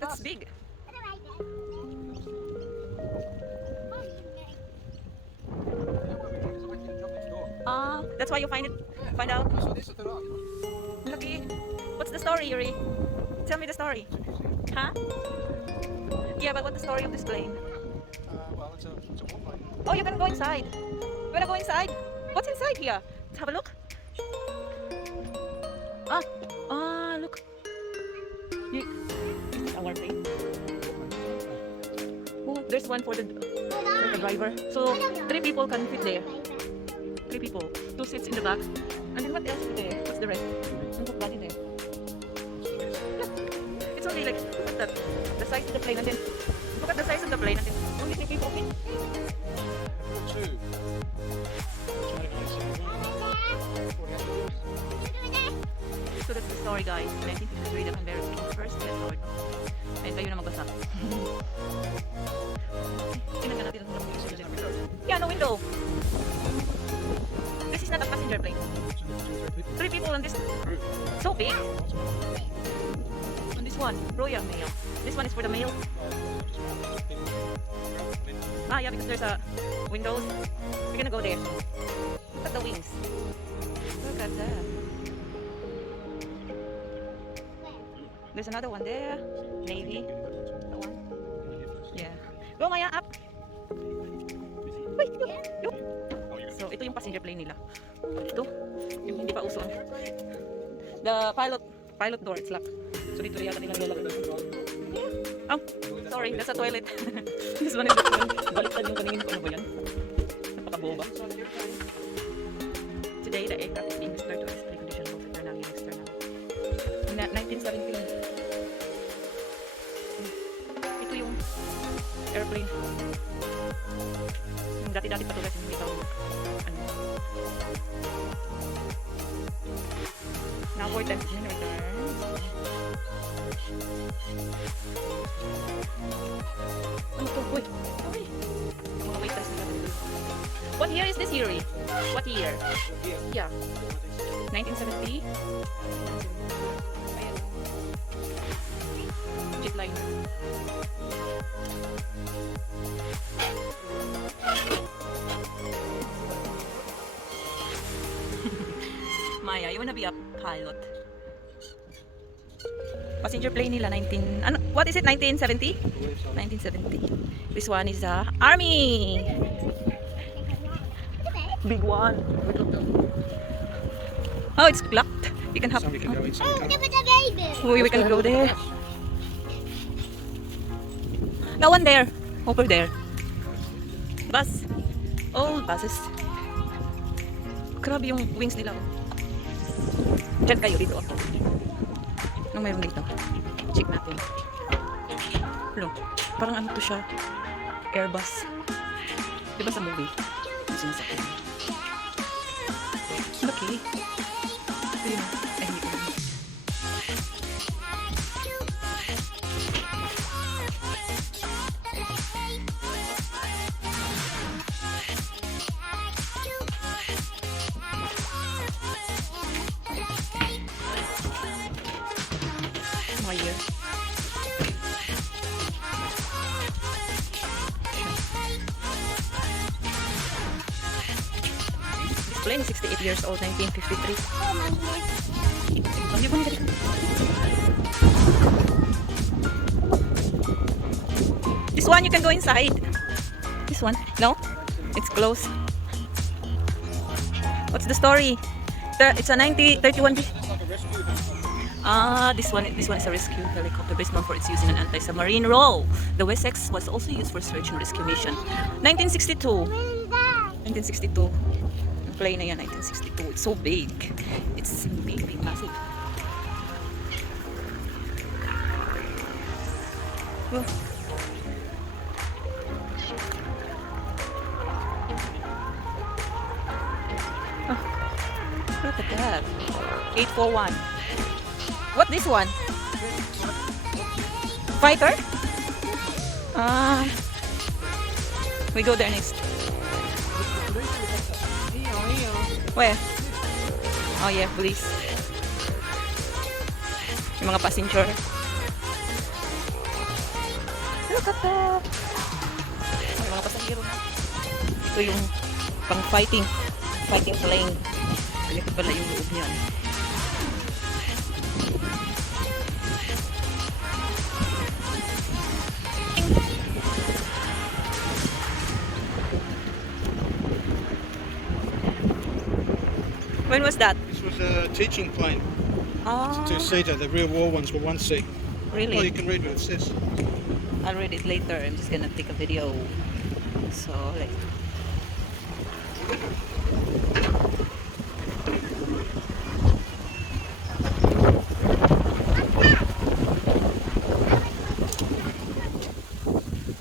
That's big. That's why you find out. Lucky. What's the story, Yuri? Tell me the story. Huh? Yeah, but what's the story of this plane? Well, it's a warplane. Oh, you can go inside. You wanna go inside? What's inside here? Let's have a look. Look. This is our plane. Oh, there's one for the driver. So 3 people can fit there. 3 people. 2 seats in the back. And then what else is there? What's the rest? There's body there. Yeah. It's only like, look at that. The size of the plane and then look at the size of the plane and then only 3 people fit. Two. So that's the story, guys. 1953, the Canberra came first. Let's go. Ayun, kayo na magbasa. Tingnan nga natin ang yeah, no window. This is not a passenger plane. 3 people on this. So big. On this one, Royal Mail. This one is for the mail. Yeah, because there's a windows. We're gonna go there. Look at the wings. Look at that. There's another one there. Navy. That one. Yeah. Go Maya, up. Wait, go. So, ito yung passenger plane nila. Ito. Yung hindi pa uso. The pilot door, it's locked. So, dito yata nilang lalagay. Oh, sorry, that's a toilet. This one is the toilet. Baliktad yung kaningin ko. Ano ba yan? Napakaboba. Today, the aircraft is being restored to its pre-condition both internal and external. 1917. Ito yung airplane. Yung dati-dati pa ito guys, yung ito. Ano? Now for the generator. Ano to? Wait. Yung mga waiters nila. What year is this, Yuri? What year? Yeah. 1970? Ayan. Jetliner. Maya, you wanna be a pilot? Passenger plane nila, what is it, 1970? 1970. This one is a army. Big one. Oh, it's locked. You can hop. So we can go inside. We can go there. No one there. Over there. Bus. Old buses. Grabe yung wings nila. Diyan kayo dito ako. Anong mayroon dito? Check natin. Hello. Parang ano to siya? Airbus. Diba sa movie? Yung sinasakyan. Okay. Ito yun. Ay, hindi ko. Mga year. Plane is 68 years old, 1953. This one you can go inside. This one? No? It's closed. What's the story? It's a 1931. This one is a rescue helicopter based known for its use in an anti-submarine role. The Wessex was also used for search and rescue mission. 1962. 1962. Plane na yan, 1962. It's so big. It's big, massive. Oh. Oh. Look at that. 841. What this one? Fighter? We go there next. Where? Oh yeah, police. Yung mga passenger. Look at that! May mga pasahero na. Ito yung pang fighting plane. Ganito pala yung loob niyan. When was that? This was a teaching plane. Oh, Two-seater. The real war ones were one seat. really? Well, you can read what it says. I'll read it later. I'm just gonna take a video. So, like.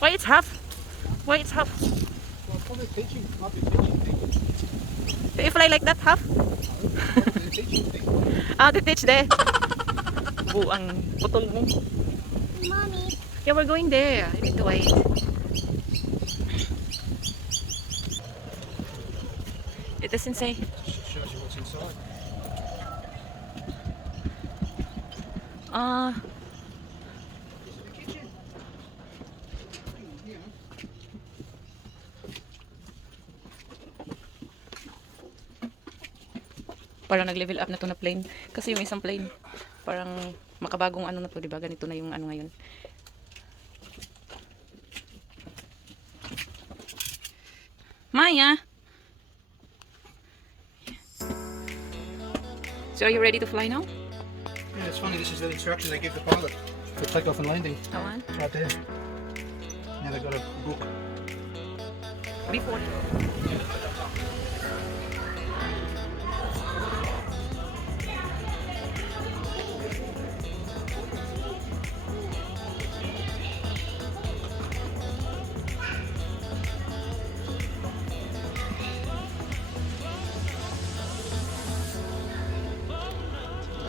Why it's half? Why it's half? Well, probably teaching. Might be teaching thing. Do you fly like that half? Probably the teaching thing. Ah, the teach there. Buang putol mo. Mommy. Yeah, we're going there. You need to wait. It doesn't say. Just shows you what's inside. Ah, Is it the kitchen? Yeah. parang nag-level up na to na plane. Kasi yung isang plane, parang makabagong ano na to, diba? Ganito na yung ano ngayon. Maya! So are you ready to fly now? Yeah, it's funny. This is the instruction they give the pilot for takeoff and landing. That one? Right there. Now they've got a book. Before.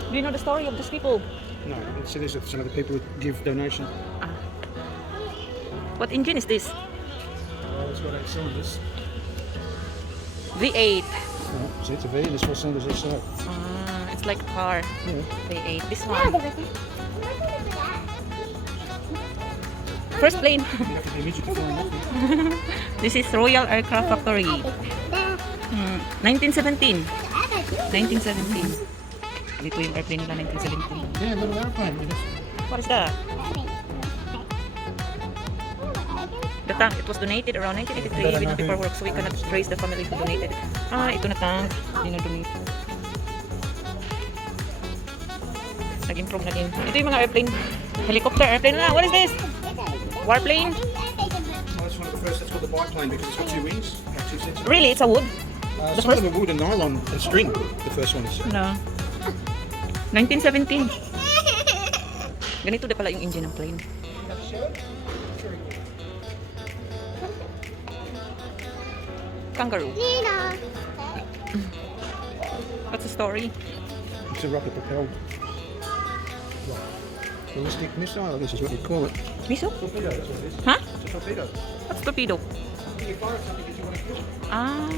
Do you know the story of these people? No, so these are some of the people who give donation. What engine is this? Oh, it's got 8 cylinders. V8. Oh, see, it's a V and there's 4 cylinders each side. It's like a car. Yeah. V8. This one. First plane. You have to be immediately flying up there. This is Royal Aircraft Factory. 1917. 1917. Dito yung airplane nila 1917. Yeah, little airplane. You just... What is that? The tank, it was donated around 1983 with the paperwork, so we cannot trace the family who donated it. Ah, ito na tank. Dinodonate. Nag-improve na din. Ito yung mga airplane. Helicopter airplane na. What is this? Warplane? Well, that's one of the first. That's called the biplane because it's got 2 wings. 2 sets. Really? It's a wood? The Some first? of them are wood and nylon and string. The first ones. No. 1917. Ganito din pala yung engine ng plane. Kangaroo. Nina. What's the story? It's a rocket propelled. Ballistic missile, I guess is what you call it. Miso? Torpedo, that's what it is. Huh? It's a torpedo. What's torpedo? You fire at something because you want to kill it. Ah.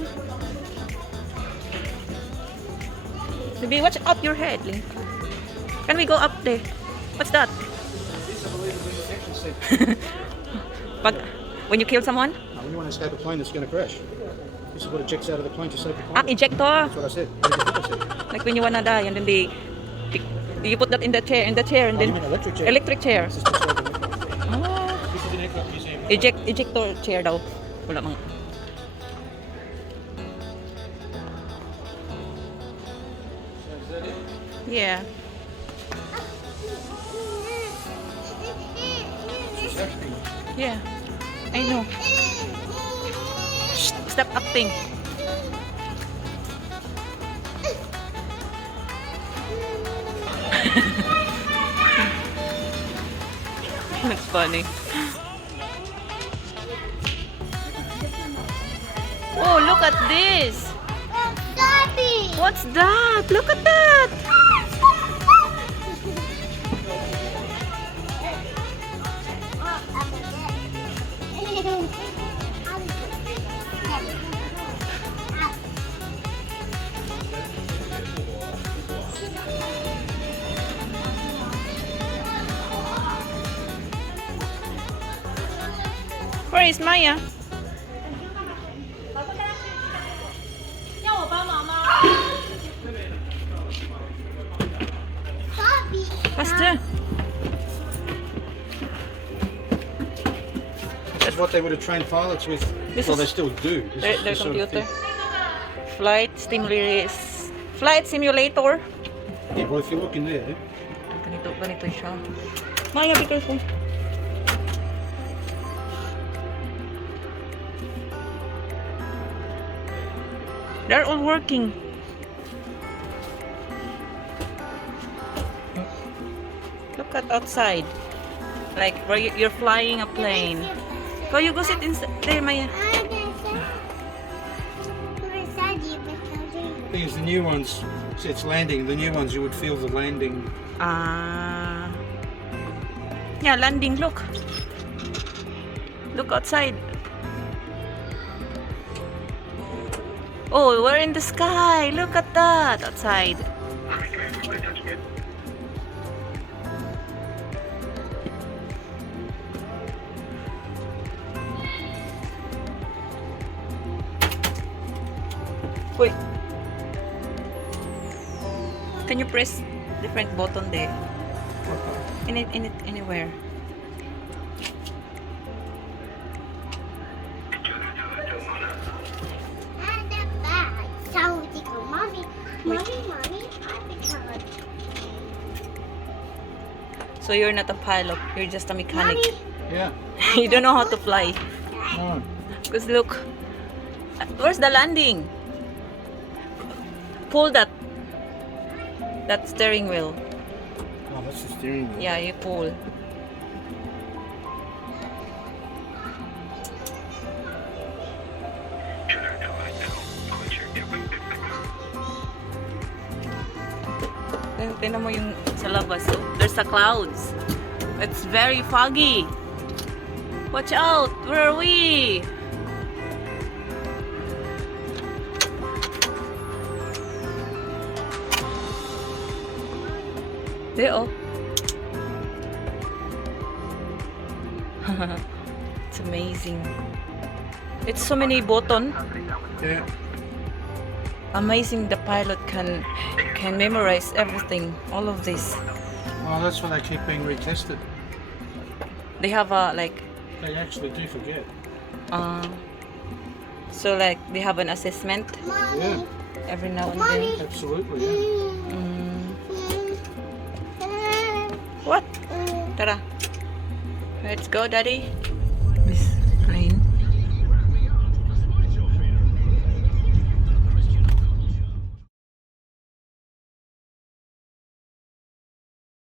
Maybe watch up your head, Link. Can we go up there? What's that? This, I believe, is a protection seat. Pag, when you kill someone? No, when you want to escape a plane that's going to crash, this is what ejects out of the plane to save the Ah, pilot. ejector. That's what I said. What did you think I said? Like when you wanna die and then they you put that in the chair and Oh, you then mean electric chair? electric chair. This is just like an electric. Ah, This is an aircraft museum. ejector chair daw. Wala mang. Is that it? Yeah. She's acting. Yeah. I know. Shh, stop acting. That's funny. Oh, look at this. Daddy. What's that? Look at that. Where is Maya? Bobby. Faster. This is what they would have trained pilots with. This Well, is they still do. This their is the sort of computer. thing. Flight simulator. Yeah, well, if you look in there, Ganito siya. Maya, be careful. They're all working. Look at outside. Like where you're flying a plane. Go, you go sit inside there, Maya. thing is, the new ones, see, it's landing. The new ones, you would feel the landing. Ah. Yeah, landing. Look. Look outside. Oh, we're in the sky. Look at that outside. Wait. Can you press different button there? Anywhere. So you're not a pilot, you're just a mechanic. Yeah. You don't know how to fly. No. Because look, where's the landing? Pull that steering wheel. Oh, that's the steering wheel. Yeah, you pull. Tingnan mo yung sa labas. Oh. There's the clouds. It's very foggy. Watch out! Where are we? There, oh. It's amazing. It's so many buttons. Yeah. Amazing the pilot can memorize everything, all of this. Well, that's why they keep being retested. They have a like They actually do forget. so like they have an assessment Yeah, every now and then. absolutely. Yeah. What? Tara. Let's go, Daddy.